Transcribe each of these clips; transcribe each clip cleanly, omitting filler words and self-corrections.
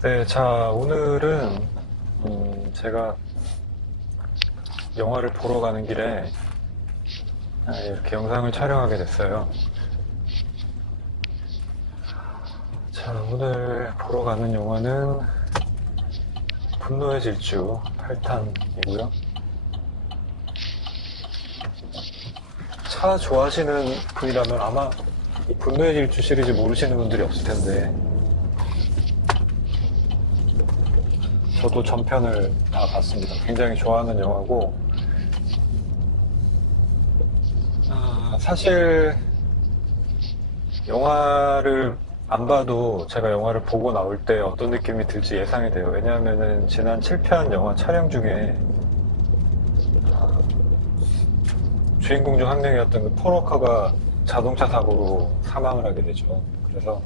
네, 자, 오늘은 제가 영화를 보러 가는 길에 이렇게 영상을 촬영하게 됐어요. 자, 오늘 보러 가는 영화는 분노의 질주 8탄이고요. 차 좋아하시는 분이라면 아마 이 분노의 질주 시리즈 모르시는 분들이 없을 텐데 저도 전편을 다 봤습니다. 굉장히 좋아하는 영화고 사실 영화를 안 봐도 제가 영화를 보고 나올 때 어떤 느낌이 들지 예상이 돼요. 왜냐하면은 지난 7편 영화 촬영 중에 주인공 중 한 명이었던 그 폴워커가 자동차 사고로 사망을 하게 되죠. 그래서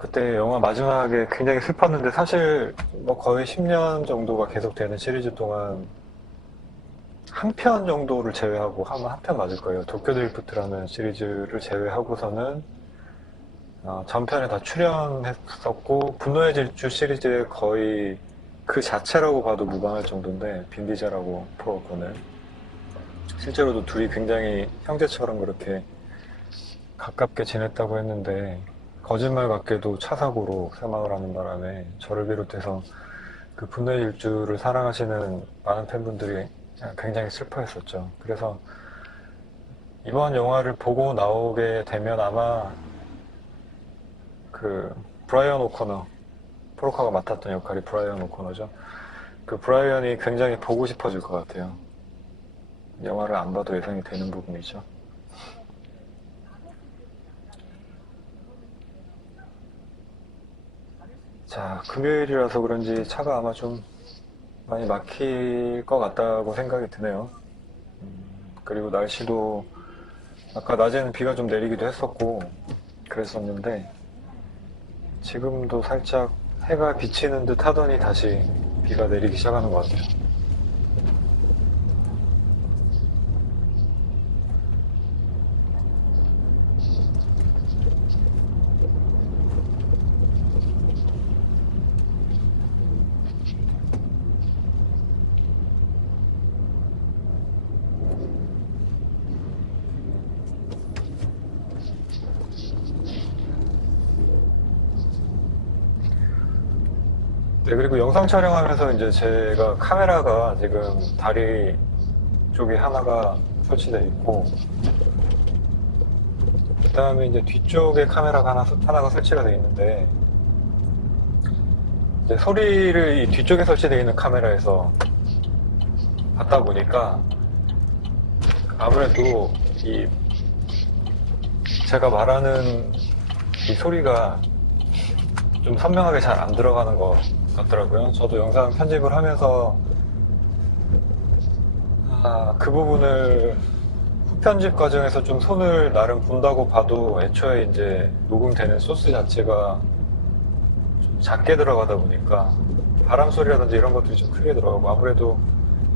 그때 영화 마지막에 굉장히 슬펐는데 사실 뭐 거의 10년 정도가 계속되는 시리즈 동안 한 편 정도를 제외하고 아마 한 편 맞을 거예요. 도쿄 드리프트라는 시리즈를 제외하고서는 전편에 다 출연했었고 분노의 질주 시리즈에 거의 그 자체라고 봐도 무방할 정도인데 빈 디젤하고 폴워커는 실제로도 둘이 굉장히 형제처럼 그렇게 가깝게 지냈다고 했는데 거짓말 같게도 차 사고로 사망을 하는 바람에 저를 비롯해서 그 분노의 질주를 사랑하시는 많은 팬분들이 굉장히 슬퍼했었죠. 그래서 이번 영화를 보고 나오게 되면 아마 그 브라이언 오코너, 포로카가 맡았던 역할이 브라이언 오코너죠. 그 브라이언이 굉장히 보고 싶어질 것 같아요. 영화를 안 봐도 예상이 되는 부분이죠. 자, 금요일이라서 그런지 차가 아마 좀 많이 막힐 것 같다고 생각이 드네요. 그리고 날씨도 아까 낮에는 비가 좀 내리기도 했었고 그랬었는데 지금도 살짝 해가 비치는 듯 하더니 다시 비가 내리기 시작하는 것 같아요. 네, 그리고 영상 촬영하면서 이제 제가 카메라가 지금 다리 쪽에 하나가 설치되어 있고, 그 다음에 이제 뒤쪽에 카메라가 하나가 설치가 되어 있는데, 이제 소리를 이 뒤쪽에 설치되어 있는 카메라에서 받다 보니까 아무래도 이 제가 말하는 이 소리가 좀 선명하게 잘 안 들어가는 것 같더라고요. 저도 영상 편집을 하면서 그 부분을 후편집 과정에서 좀 손을 나름 본다고 봐도 애초에 이제 녹음되는 소스 자체가 좀 작게 들어가다 보니까 바람 소리라든지 이런 것들이 좀 크게 들어가고 아무래도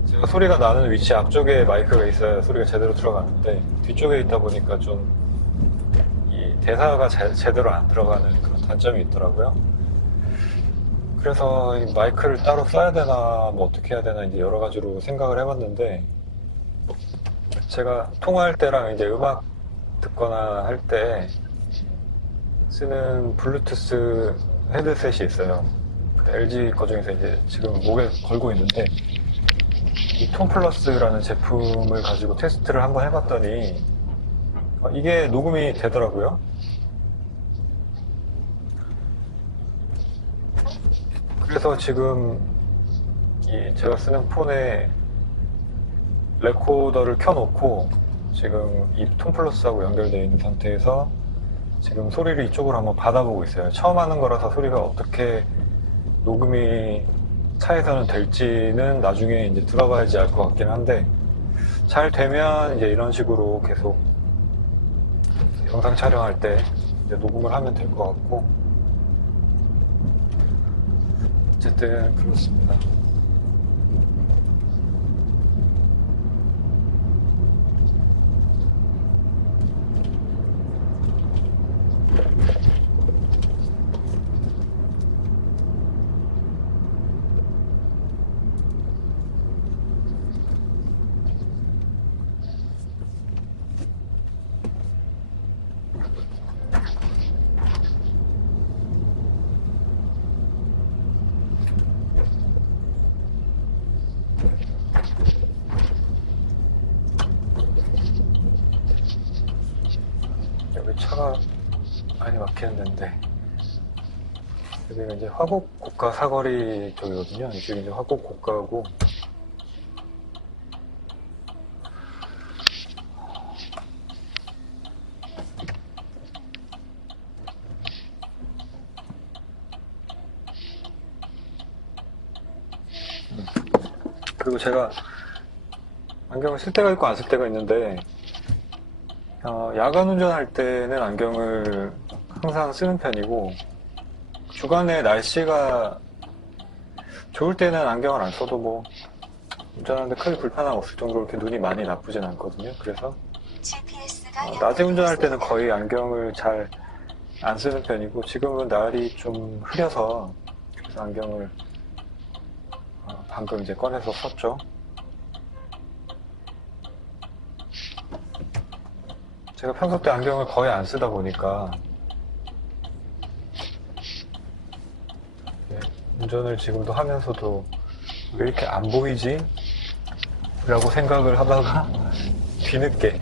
제가 소리가 나는 위치 앞쪽에 마이크가 있어야 소리가 제대로 들어가는데 뒤쪽에 있다 보니까 좀 이 대사가 제대로 안 들어가는 그런 단점이 있더라고요. 그래서 이 마이크를 따로 써야 되나 뭐 어떻게 해야 되나 이제 여러 가지로 생각을 해봤는데 제가 통화할 때랑 이제 음악 듣거나 할 때 쓰는 블루투스 헤드셋이 있어요. LG 거 중에서 이제 지금 목에 걸고 있는데 이 톤플러스라는 제품을 가지고 테스트를 한번 해봤더니 이게 녹음이 되더라고요. 그래서 지금 이 제가 쓰는 폰에 레코더를 켜놓고 지금 이 톤플러스하고 연결되어 있는 상태에서 지금 소리를 이쪽으로 한번 받아보고 있어요. 처음 하는 거라서 소리가 어떻게 녹음이 차에서는 될지는 나중에 이제 들어봐야지 알 것 같긴 한데 잘 되면 이제 이런 식으로 계속 영상 촬영할 때 이제 녹음을 하면 될 것 같고 어쨌든 그렇습니다. 차가 많이 막히는 데인데, 여기가 이제 화곡 고가 사거리 쪽이거든요. 이쪽이 이제 화곡 고가고, 그리고 제가 안경을 쓸 때가 있고 안 쓸 때가 있는데, 야간 운전할 때는 안경을 항상 쓰는 편이고, 주간에 날씨가 좋을 때는 안경을 안 써도 뭐 운전하는데 크게 불편함 없을 정도로 이렇게 눈이 많이 나쁘진 않거든요. 그래서 낮에 운전할 때는 거의 안경을 잘 안 쓰는 편이고, 지금은 날이 좀 흐려서 그래서 안경을 방금 이제 꺼내서 썼죠. 제가 평소 때 안경을 거의 안 쓰다 보니까 운전을 지금도 하면서도 왜 이렇게 안 보이지? 라고 생각을 하다가 뒤늦게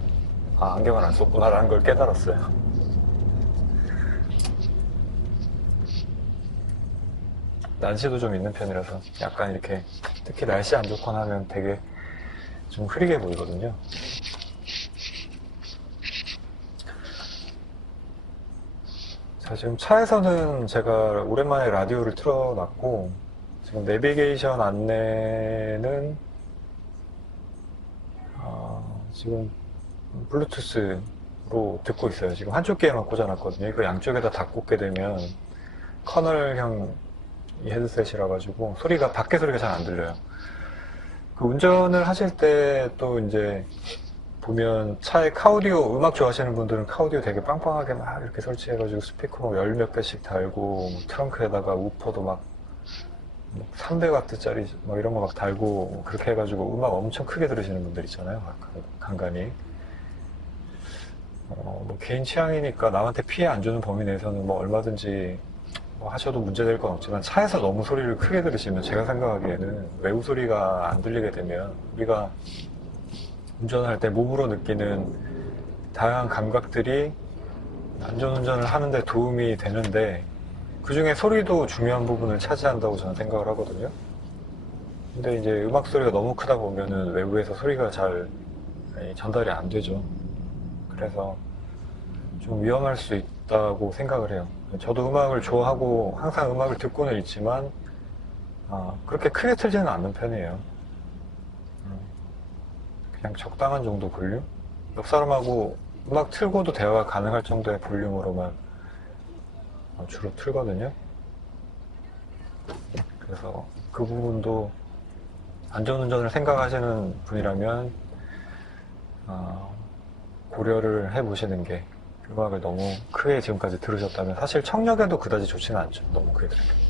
안경을 안 썼구나 라는 걸 깨달았어요. 난시도 좀 있는 편이라서 약간 이렇게 특히 날씨 안 좋거나 하면 되게 좀 흐리게 보이거든요. 자, 지금 차에서는 제가 오랜만에 라디오를 틀어놨고, 지금 내비게이션 안내는 지금 블루투스로 듣고 있어요. 지금 한쪽 귀에만 꽂아놨거든요. 이거 양쪽에다 다 꽂게 되면 커널형 이 헤드셋이라 가지고 소리가 밖에 소리가 잘 안 들려요. 그 운전을 하실 때 또 이제 보면 차에 카우디오 음악 좋아하시는 분들은 카우디오 되게 빵빵하게 막 이렇게 설치해가지고 스피커 열 몇 개씩 달고 트렁크에다가 우퍼도 막 300W짜리 막 이런 거 막 달고 그렇게 해가지고 음악 엄청 크게 들으시는 분들 있잖아요. 간간히. 뭐 개인 취향이니까 남한테 피해 안 주는 범위 내에서는 뭐 얼마든지 뭐 하셔도 문제될 건 없지만 차에서 너무 소리를 크게 들으시면 제가 생각하기에는 외부 소리가 안 들리게 되면 우리가 운전할 때 몸으로 느끼는 다양한 감각들이 안전운전을 하는데 도움이 되는데 그 중에 소리도 중요한 부분을 차지한다고 저는 생각을 하거든요. 근데 이제 음악 소리가 너무 크다 보면은 외부에서 소리가 잘 전달이 안 되죠. 그래서 좀 위험할 수 있다고 생각을 해요. 저도 음악을 좋아하고 항상 음악을 듣고는 있지만 그렇게 크게 틀지는 않는 편이에요. 그냥 적당한 정도 볼륨? 옆 사람하고 음악 틀고도 대화가 가능할 정도의 볼륨으로만 주로 틀거든요. 그래서 그 부분도 안전운전을 생각하시는 분이라면 고려를 해보시는 게 음악을 너무 크게 지금까지 들으셨다면 사실 청력에도 그다지 좋지는 않죠. 너무 크게 들으면.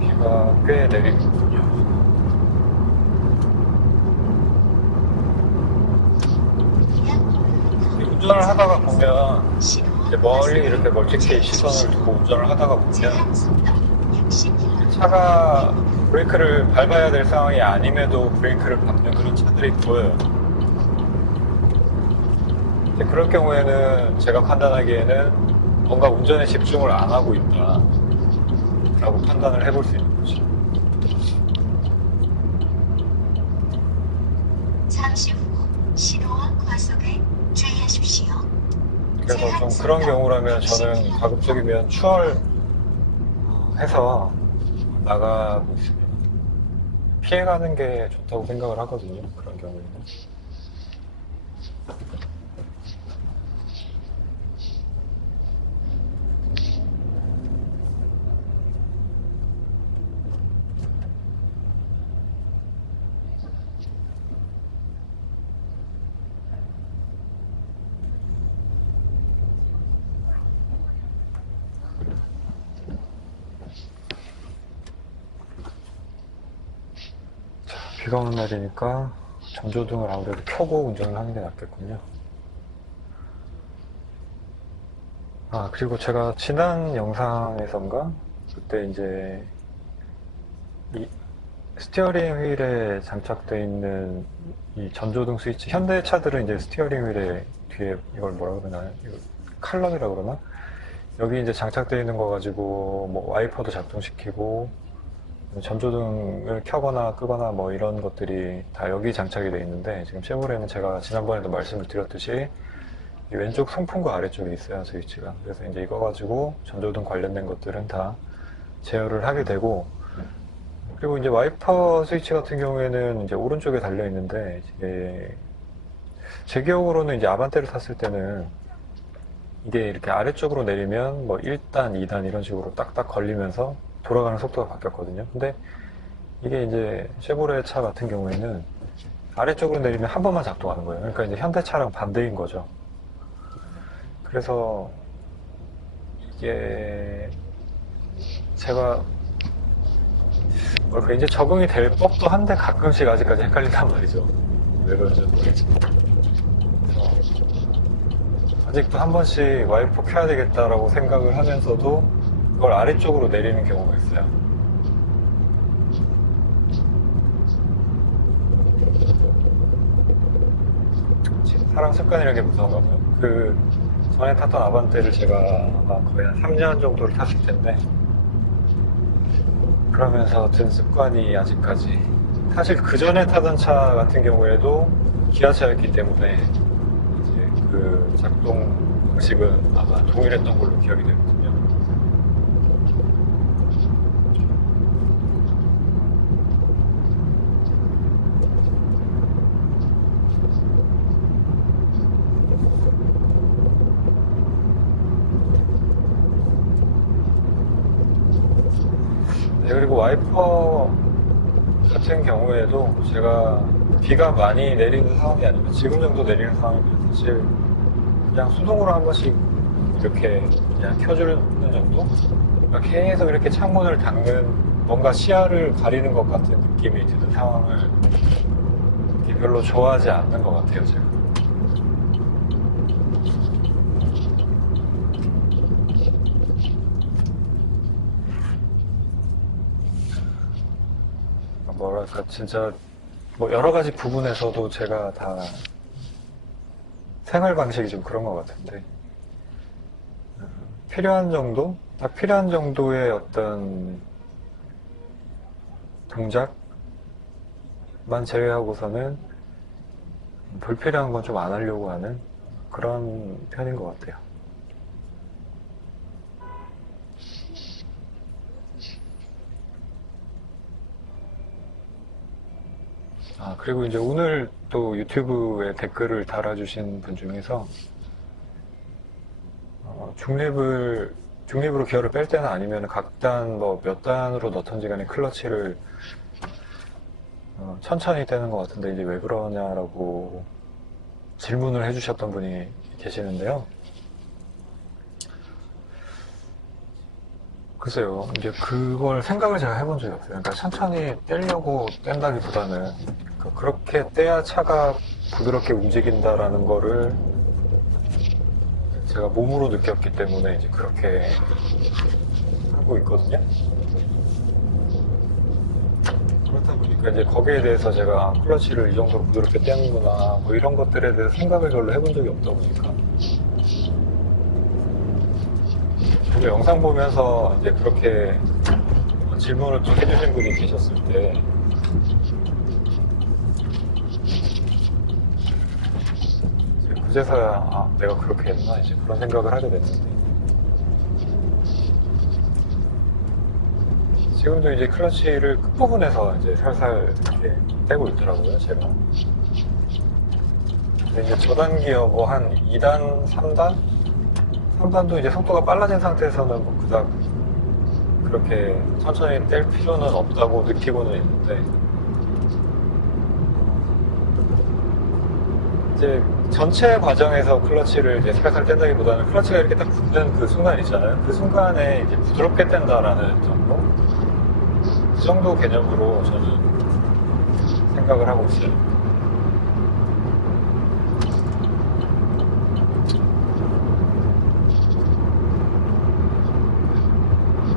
비가 꽤 내리고 있군요. 운전을 하다가 보면 이제 멀리 이렇게 멀찍이 시선을 두고 운전을 하다가 보면 차가 브레이크를 밟아야 될 상황이 아님에도 브레이크를 밟는 그런 차들이 보여요. 이제 그럴 경우에는 제가 판단하기에는 뭔가 운전에 집중을 안 하고 있다 라고 판단을 해볼 수 있는 거죠. 잠시 후 신호와 과속에 주의하십시오. 그래서 좀 그런 경우라면 저는 가급적이면 추월해서 나가고 있습니다. 피해가는 게 좋다고 생각을 하거든요. 그런 경우에는. 비가 오는 날이니까 전조등을 아무래도 켜고 운전을 하는 게 낫겠군요. 아, 그리고 제가 지난 영상에선가 그때 이제 이 스티어링 휠에 장착되어 있는 이 전조등 스위치, 현대차들은 이제 스티어링 휠에 뒤에 이걸 뭐라 그러나요? 이거 칼럼이라 그러나? 여기 이제 장착되어 있는 거 가지고 뭐 와이퍼도 작동시키고 전조등을 켜거나 끄거나 뭐 이런 것들이 다 여기 장착이 되어 있는데, 지금 쉐보레는 제가 지난번에도 말씀을 드렸듯이 이 왼쪽 송풍구 아래쪽에 있어요, 스위치가. 그래서 이제 이거 가지고 전조등 관련된 것들은 다 제어를 하게 되고, 그리고 이제 와이퍼 스위치 같은 경우에는 이제 오른쪽에 달려 있는데, 이게 제 기억으로는 이제 아반떼를 탔을 때는 이게 이렇게 아래쪽으로 내리면 뭐 1단, 2단 이런 식으로 딱딱 걸리면서 돌아가는 속도가 바뀌었거든요. 근데 이게 이제 쉐보레 차 같은 경우에는 아래쪽으로 내리면 한 번만 작동하는 거예요. 그러니까 이제 현대차랑 반대인 거죠. 그래서 이게 제가 뭐랄까 이제 적응이 될 법도 한데 가끔씩 아직까지 헷갈린단 말이죠. 왜 그런지 모르겠지. 아직도 한 번씩 와이퍼 켜야 되겠다라고 생각을 하면서도 그걸 아래쪽으로 내리는 경우가 있어요. 사람 습관이라는 게 무서운가 봐요. 그 전에 탔던 아반떼를 제가 아마 거의 한 3년 정도를 탔을 텐데, 그러면서 든 습관이 아직까지. 사실 그 전에 타던 차 같은 경우에도 기아차였기 때문에 이제 그 작동 방식은 아마 동일했던 걸로 기억이 되거든요. 네, 그리고 와이퍼 같은 경우에도 제가 비가 많이 내리는 상황이 아니면 지금 정도 내리는 상황이면 사실 그냥 수동으로 한 번씩 이렇게 그냥 켜주는 정도? 그러니까 계속 이렇게 창문을 닦는, 뭔가 시야를 가리는 것 같은 느낌이 드는 상황을 별로 좋아하지 않는 것 같아요, 제가. 뭐랄까, 진짜 뭐 여러 가지 부분에서도 제가 다 생활 방식이 좀 그런 것 같은데, 필요한 정도? 딱 필요한 정도의 어떤 동작만 제외하고서는 불필요한 건 좀 안 하려고 하는 그런 편인 것 같아요. 아, 그리고 이제 오늘 또 유튜브에 댓글을 달아주신 분 중에서 중립으로 기어를 뺄 때나 아니면 각 단 뭐 몇 단으로 넣던지 간에 클러치를 천천히 떼는 것 같은데 이제 왜 그러냐라고 질문을 해주셨던 분이 계시는데요. 글쎄요, 이제 그걸 생각을 제가 해본 적이 없어요. 그러니까 천천히 떼려고 뗀다기보다는 그렇게 떼야 차가 부드럽게 움직인다라는 거를 제가 몸으로 느꼈기 때문에 이제 그렇게 하고 있거든요. 그렇다 보니까 이제 거기에 대해서 제가 클러치를 이 정도로 부드럽게 떼는구나 뭐 이런 것들에 대해서 생각을 별로 해본 적이 없다 보니까, 저도 영상 보면서 이제 그렇게 질문을 좀 해주신 분이 계셨을 때 이제 그제서야 아, 내가 그렇게 했나 이제 그런 생각을 하게 됐는데, 지금도 이제 클러치를 끝부분에서 이제 살살 이렇게 떼고 있더라고요, 제가. 근데 이제 저단 기어 뭐 한 2단, 3단? 3단도 이제 속도가 빨라진 상태에서는 뭐 그닥 그렇게 천천히 뗄 필요는 없다고 느끼고는 있는데, 이제 전체 과정에서 클러치를 이제 살살 뗀다기보다는 클러치가 이렇게 딱 붙는 그 순간 있잖아요. 그 순간에 이제 부드럽게 뗀다라는 정도? 그 정도 개념으로 저는 생각을 하고 있어요.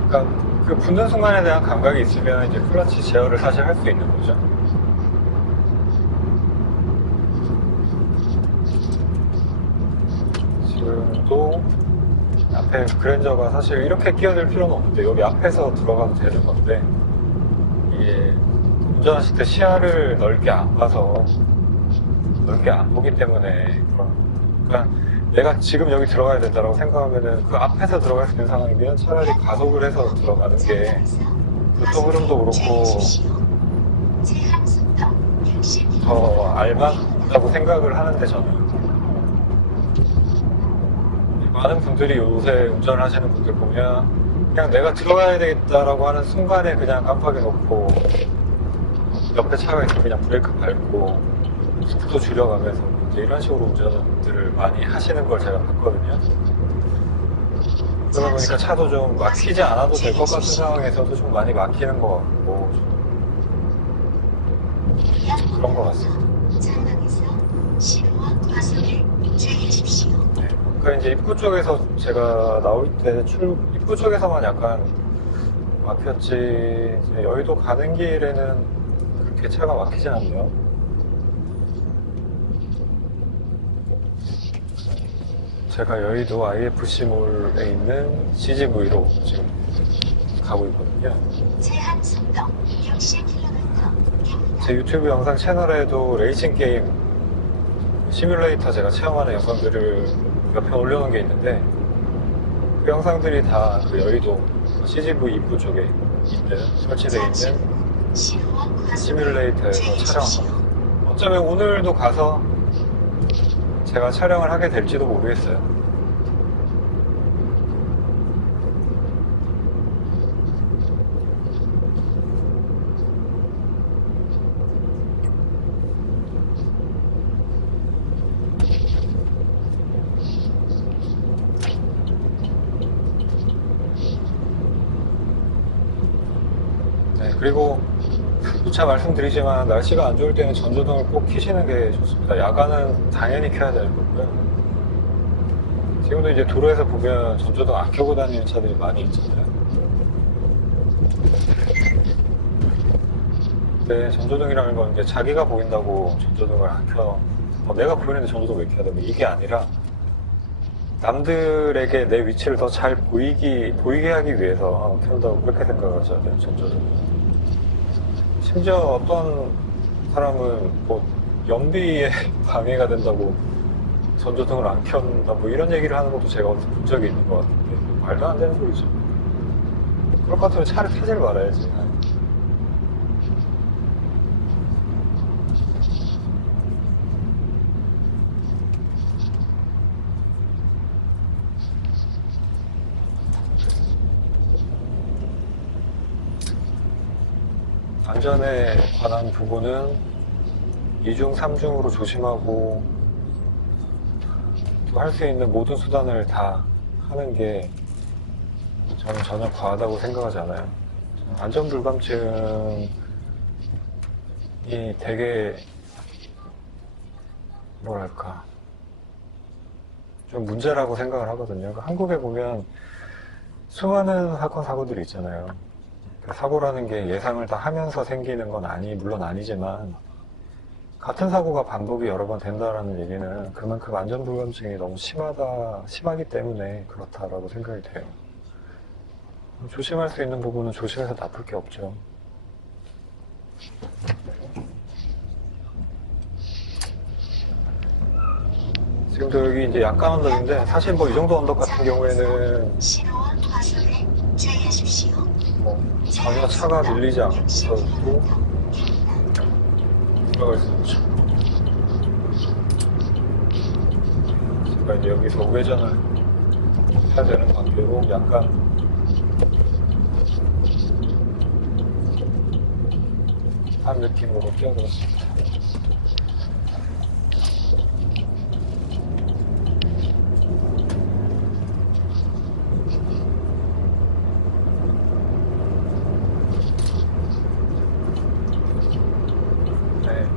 그러니까 그 붙는 순간에 대한 감각이 있으면 이제 클러치 제어를 사실 할 수 있는 거죠. 지금도 앞에 그랜저가 사실 이렇게 끼어들 필요는 없는데 여기 앞에서 들어가도 되는 건데 이게 운전하실 때 시야를 넓게 안 봐서 넓게 안 보기 때문에 그러니까 내가 지금 여기 들어가야 된다고 생각하면은 그 앞에서 들어갈 수 있는 상황이면 차라리 가속을 해서 들어가는 게 교통 흐름도 그렇고 제한 속도 60km. 더 알맞다고 생각을 하는데 저는 많은 분들이 요새 운전을 하시는 분들 보면 그냥 내가 들어가야 되겠다라고 하는 순간에 그냥 깜빡이 놓고 옆에 차가 있으면 그냥 브레이크 밟고 속도 줄여가면서 이제 이런 식으로 운전들을 많이 하시는 걸 제가 봤거든요. 그러다 보니까 차도 좀 막히지 않아도 될 것 같은 상황에서도 좀 많이 막히는 것 같고 그런 것 같습니다. 전방에서 신호와 과속을 주의하십시오. 네. 그러니까 이제 입구 쪽에서 제가 나올 때 입구 쪽에서만 약간 막혔지 이제 여의도 가는 길에는 그렇게 차가 막히진 않네요. 제가 여의도 IFC몰에 있는 CGV로 지금 가고 있거든요. 제한 속도 60km. 제 유튜브 영상 채널에도 레이싱 게임 시뮬레이터 제가 체험하는 영상들을 몇 편 올려놓은 게 있는데 그 영상들이 다 그 여의도 CGV 입구 쪽에 있는 설치되어 있는 신호와 과속을 시뮬레이터에서 주의하십시오. 촬영한 겁니다. 어쩌면 오늘도 가서 제가 촬영을 하게 될지도 모르겠어요. 네, 그리고 누차 말씀드리지만 날씨가 안 좋을 때는 전조등을 꼭 켜시는 게 좋습니다. 야간은 당연히 켜야 되는 거고요. 지금도 이제 도로에서 보면 전조등 안 켜고 다니는 차들이 많이 있잖아요. 근데 전조등이라는 건 이제 자기가 보인다고 전조등을 안 켜. 내가 보이는데 전조등 왜 켜야 되고 이게 아니라 남들에게 내 위치를 더 잘 보이게 하기 위해서 켠다고 그렇게 생각을 하잖아요, 전조등. 심지어 어떤 사람은 뭐 연비에 방해가 된다고 전조등을 안 켠다 뭐 이런 얘기를 하는 것도 제가 어디서 본 적이 있는 것 같은데 말도 안 되는 소리죠. 그럴 것 같으면 차를 타질 말아야지. 안전에 관한 부분은 2중, 3중으로 조심하고 또 할 수 있는 모든 수단을 다 하는 게 저는 전혀 과하다고 생각하지 않아요. 안전불감증이 되게 뭐랄까 좀 문제라고 생각을 하거든요. 한국에 보면 수많은 사건 사고들이 있잖아요. 사고라는 게 예상을 다 하면서 생기는 건 물론 아니지만 같은 사고가 반복이 여러 번 된다라는 얘기는 그만큼 안전불감증이 너무 심하기 때문에 그렇다라고 생각이 돼요. 조심할 수 있는 부분은 조심해서 나쁠 게 없죠. 지금도 여기 이제 약간 언덕인데 사실 뭐 이 정도 언덕 같은 경우에는 신호와 과속을 주의하십시오. 뭐 전혀 차가 밀리지 않고서도 들어갈 수 있죠. 제가 이제 여기서 우회전을 해야 되는 관계로 약간 한 느낌으로 뛰어들었습니다.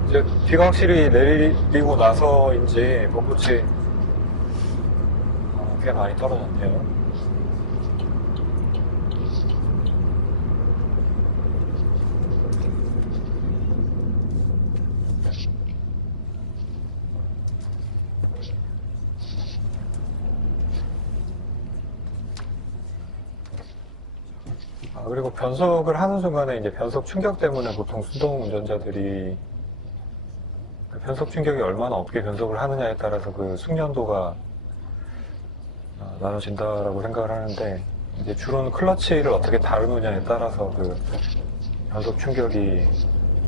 이제 비가 확실히 내리고 나서인지 벚꽃이 꽤 많이 떨어졌네요. 그리고 변속을 하는 순간에 이제 변속 충격 때문에 보통 수동 운전자들이 그 변속 충격이 얼마나 없게 변속을 하느냐에 따라서 그 숙련도가 나눠진다라고 생각을 하는데, 이제 주로는 클러치를 어떻게 다루느냐에 따라서 그 변속 충격이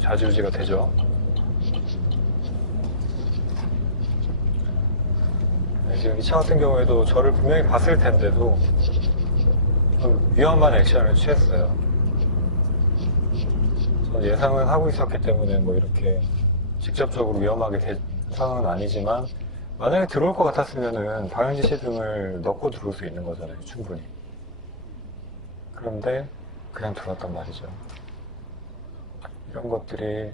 좌지우지가 되죠. 네, 지금 이 차 같은 경우에도 저를 분명히 봤을 텐데도 좀 위험한 액션을 취했어요. 저는 예상은 하고 있었기 때문에 뭐 이렇게 직접적으로 위험하게 된 상황은 아니지만, 만약에 들어올 것 같았으면은 방향지시 등을 넣고 들어올 수 있는 거잖아요, 충분히. 그런데 그냥 들어왔단 말이죠. 이런 것들이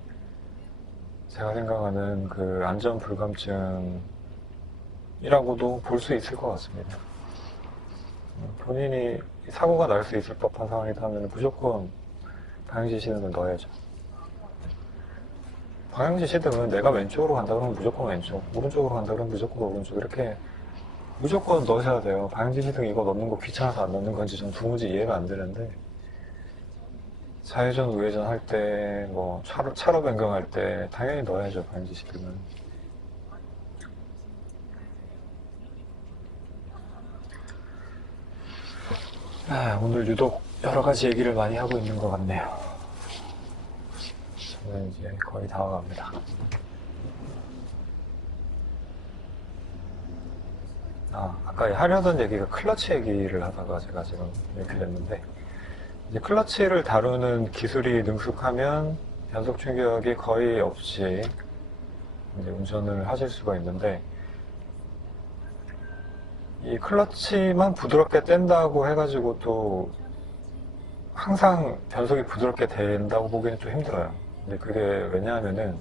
제가 생각하는 그 안전 불감증이라고도 볼 수 있을 것 같습니다. 본인이 사고가 날 수 있을 법한 상황이라면 무조건 방향지시 등을 넣어야죠. 방향지시 등은 내가 왼쪽으로 간다 그러면 무조건 왼쪽, 오른쪽으로 간다 그러면 무조건 오른쪽, 이렇게 무조건 넣으셔야 돼요. 방향지시 등 이거 넣는 거 귀찮아서 안 넣는 건지 전 도무지 이해가 안 되는데, 좌회전, 우회전 할 때, 뭐 차로 변경할 때 당연히 넣어야죠, 방향지시 등은. 오늘 유독 여러 가지 얘기를 많이 하고 있는 것 같네요. 저는 이제 거의 다 와갑니다. 아까 하려던 얘기가 클러치 얘기를 하다가 제가 지금 이렇게 됐는데, 이제 클러치를 다루는 기술이 능숙하면 변속 충격이 거의 없이 이제 운전을 하실 수가 있는데, 이 클러치만 부드럽게 뗀다고 해가지고 또 항상 변속이 부드럽게 된다고 보기에는 좀 힘들어요. 근데 그게 왜냐하면은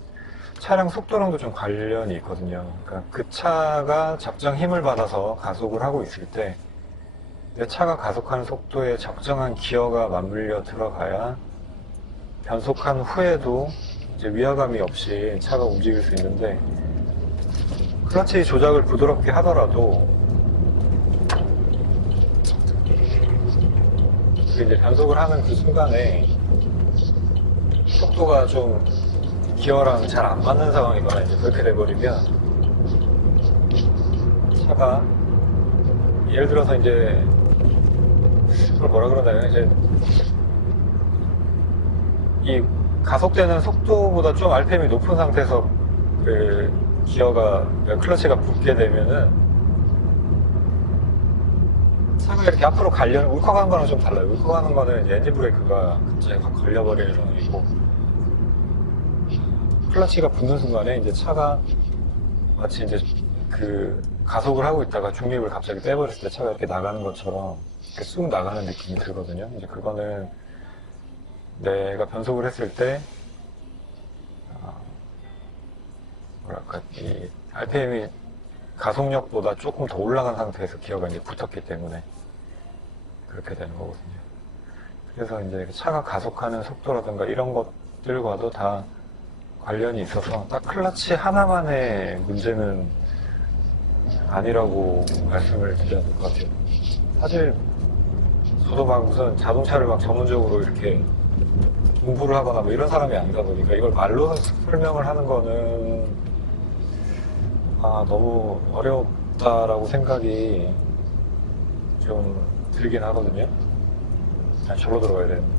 차량 속도랑도 좀 관련이 있거든요. 그러니까 그 차가 적정 힘을 받아서 가속을 하고 있을 때 내 차가 가속하는 속도에 적정한 기어가 맞물려 들어가야 변속한 후에도 이제 위화감이 없이 차가 움직일 수 있는데, 클러치 조작을 부드럽게 하더라도 이제 변속을 하는 그 순간에 속도가 좀 기어랑 잘 안 맞는 상황이거나 이제 그렇게 돼버리면 차가, 예를 들어서 이제 그걸 뭐라 그러나요? 이제 이 가속되는 속도보다 좀 RPM이 높은 상태에서 그 기어가, 클러치가 붙게 되면은 차가 이렇게 앞으로 가려는, 울컥하는 거랑 좀 달라요. 울컥하는 거는 이제 엔진 브레이크가 갑자기 확 걸려버리는 상황이고, 클러치가 붙는 순간에 이제 차가 마치 이제 그 가속을 하고 있다가 중립을 갑자기 빼버렸을 때 차가 이렇게 나가는 것처럼 이렇게 쑥 나가는 느낌이 들거든요. 이제 그거는 내가 변속을 했을 때 뭐랄까, 이 RPM이 가속력보다 조금 더 올라간 상태에서 기어가 이제 붙었기 때문에 그렇게 되는 거거든요. 그래서 이제 차가 가속하는 속도라든가 이런 것들과도 다 관련이 있어서 딱 클러치 하나만의 문제는 아니라고 말씀을 드려야 될 것 같아요. 사실 저도 막 무슨 자동차를 막 전문적으로 이렇게 공부를 하거나 뭐 이런 사람이 아니다 보니까 이걸 말로 설명을 하는 거는 너무 어렵다라고 생각이 좀 들긴 하거든요. 절로 들어가야 되는데.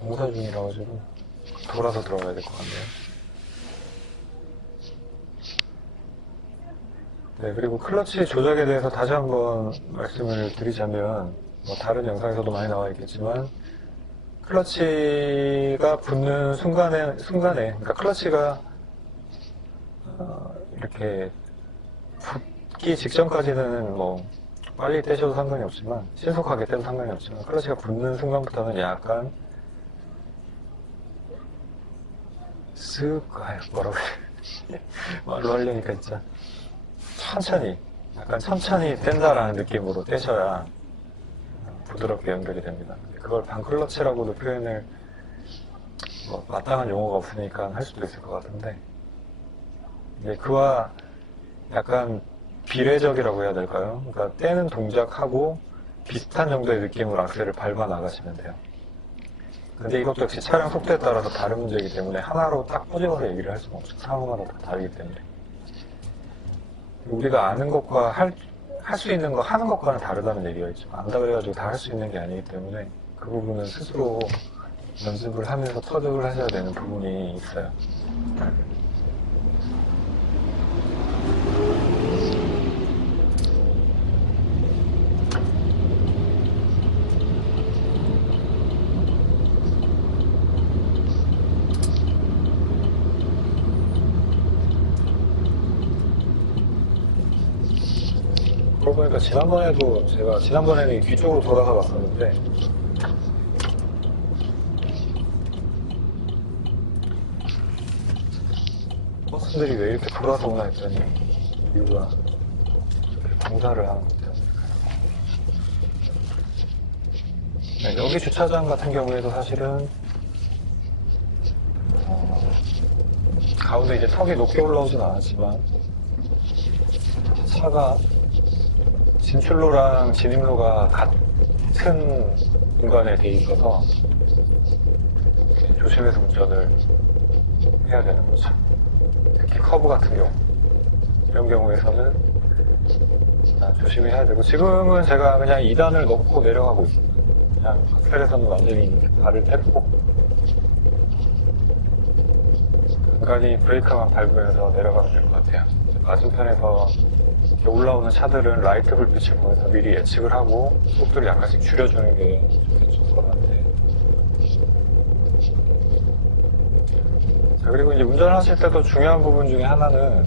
공사 중이라 가지고 돌아서 들어가야 될 것 같네요. 네, 그리고 클러치 조작에 대해서 다시 한번 말씀을 드리자면, 뭐 다른 영상에서도 많이 나와 있겠지만, 클러치가 붙는 순간에, 그러니까 클러치가 이렇게 붙기 직전까지는 뭐 빨리 떼셔도 상관이 없지만, 신속하게 떼도 상관이 없지만, 클러치가 붙는 순간부터는 약간 뭐라고 해. 말로 하려니까 진짜 약간 천천히 뗀다라는 느낌으로 떼셔야 부드럽게 연결이 됩니다. 그걸 반클러치라고도 표현을, 뭐 마땅한 용어가 없으니까 할 수도 있을 것 같은데, 이제 그와 약간 비례적이라고 해야 될까요? 그러니까 떼는 동작하고 비슷한 정도의 느낌으로 악셀을 밟아 나가시면 돼요. 근데 이것도 역시 차량 속도에 따라서 다른 문제이기 때문에 하나로 딱 꼬집어서 얘기를 할 수가 없죠. 상황마다 다 다르기 때문에. 우리가 아는 것과 할 수 있는 거 하는 것과는 다르다는 얘기가 있죠. 안다 그래가지고 다 할 수 있는 게 아니기 때문에 그 부분은 스스로 연습을 하면서 터득을 하셔야 되는 부분이 있어요. 그러고 보니까 지난번에는 뒤쪽으로 돌아가 봤었는데, 버스들이 왜 이렇게 돌아서 오나 했더니 이유가 공사를 하는 것 때문에. 네, 여기 주차장 같은 경우에도 사실은 가운데 이제 턱이 높게 올라오진 않았지만 차가 진출로랑 진입로가 같은 공간에 돼 있어서 조심해서 운전을 해야 되는 거죠. 특히 커브 같은 경우, 이런 경우에서는 조심히 해야 되고, 지금은 제가 그냥 2단을 넣고 내려가고 있습니다. 그냥 악셀에서는 완전히 발을 뺐고 간간히 브레이크만 밟으면서 내려가면 될 것 같아요. 맞은편에서 이렇게 올라오는 차들은 라이트 불빛을 보면서 미리 예측을 하고 속도를 약간씩 줄여주는 게 좋을 것 같아요. 자, 그리고 이제 운전을 하실 때도 중요한 부분 중에 하나는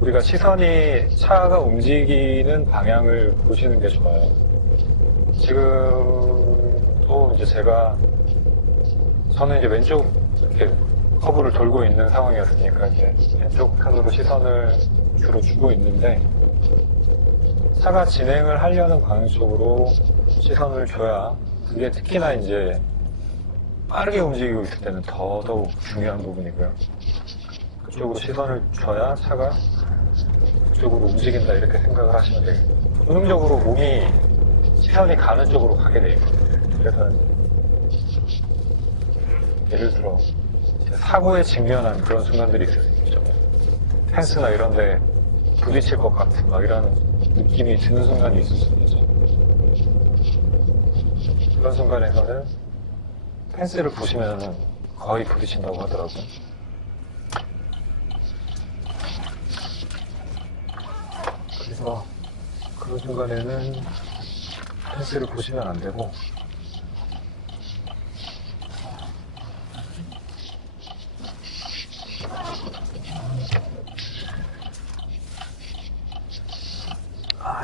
우리가 시선이 차가 움직이는 방향을 보시는 게 좋아요. 지금도 이제 저는 이제 왼쪽 이렇게 커브를 돌고 있는 상황이었으니까 이제 왼쪽 편으로 시선을 주로 주고 있는데, 차가 진행을 하려는 방향 쪽으로 시선을 줘야, 그게 특히나 이제 빠르게 움직이고 있을 때는 더더욱 중요한 부분이고요. 그쪽으로 시선을 줘야 차가 그쪽으로 움직인다 이렇게 생각을 하시면 되겠고, 본능적으로 몸이 시선이 가는 쪽으로 가게 돼 있거든요. 그래서 예를 들어 사고에 직면한 그런 순간들이 있을 수 있죠. 펜스나 이런 데 부딪힐 것 같은 막 이런 느낌이 드는 순간이 있을 수 있죠. 그런 순간에서는 펜스를 보시면 거의 부딪힌다고 하더라고요. 그래서 그런 순간에는 펜스를 보시면 안 되고,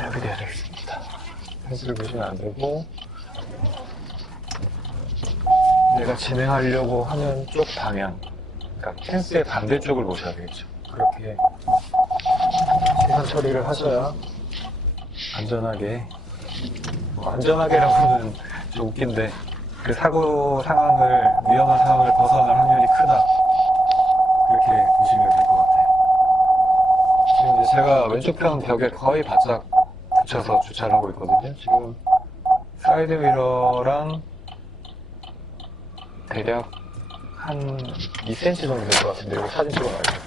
여기 돼야 되겠습니다. 펜스를 보시면 안 되고, 내가 진행하려고 하는 쪽 방향, 그러니까 펜스의 반대쪽을 보셔야 되겠죠. 그렇게 시선 처리를 하셔야 안전하게라고는 좀 웃긴데, 그 위험한 상황을 벗어날 확률이 크다, 그렇게 보시면 될 것 같아요. 지금 이제 제가 왼쪽편 벽에 거의 바짝 붙여서 주차를 하고 있거든요. 지금 사이드 미러랑 대략 한 2cm 정도 될 것 같은데, 이거 사진 찍어놔야죠.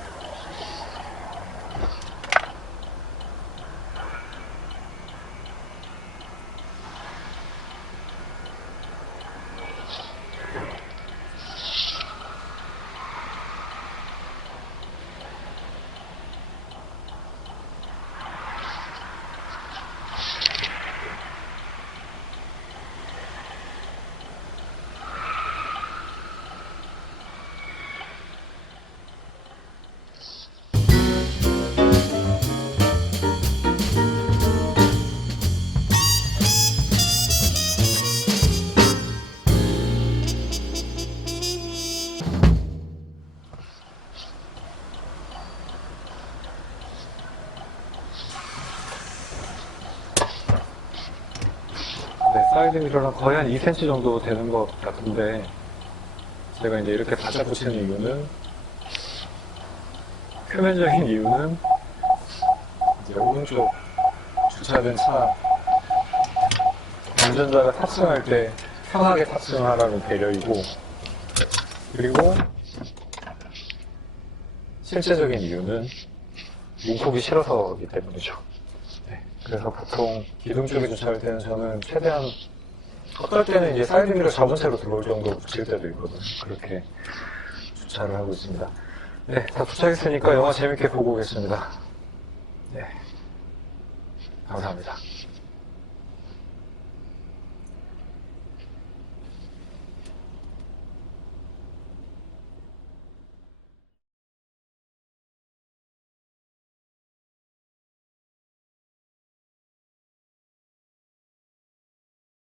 사이드 미러랑 거의 한 2cm 정도 되는 것 같은데, 제가 이제 이렇게 바짝 붙이는 이유는, 표면적인 이유는, 이제 오른쪽 주차된 차, 운전자가 탑승할 때 편하게 탑승하라는 배려이고, 그리고 실제적인 이유는 문콕이 싫어서이기 때문이죠. 네, 그래서 보통 기둥 쪽에 주차할 때는 저는 최대한 어떨 때는 이제 사이드미러 잡은 채로 들어올 정도로 붙일 때도 있거든요. 그렇게 주차를 하고 있습니다. 네, 다 도착했으니까 영화 재밌게 보고 오겠습니다. 네, 감사합니다.